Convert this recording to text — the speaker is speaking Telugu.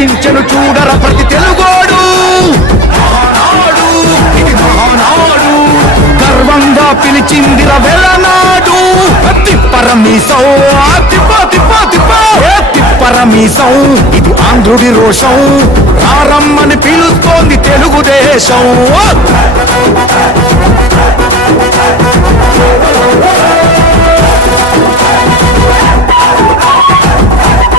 ఆశించను చూడర ప్రతి తెలుగోడు. గర్వంగా పిలిచిందిర వెలనాడు తిప్పరమీసం ఆ తిప్ప తిప్ప తిప్ప. తిప్పరమీసం ఇది ఆంధ్రుడి రోషం. రారమ్మని పిలుస్తోంది తెలుగుదేశం.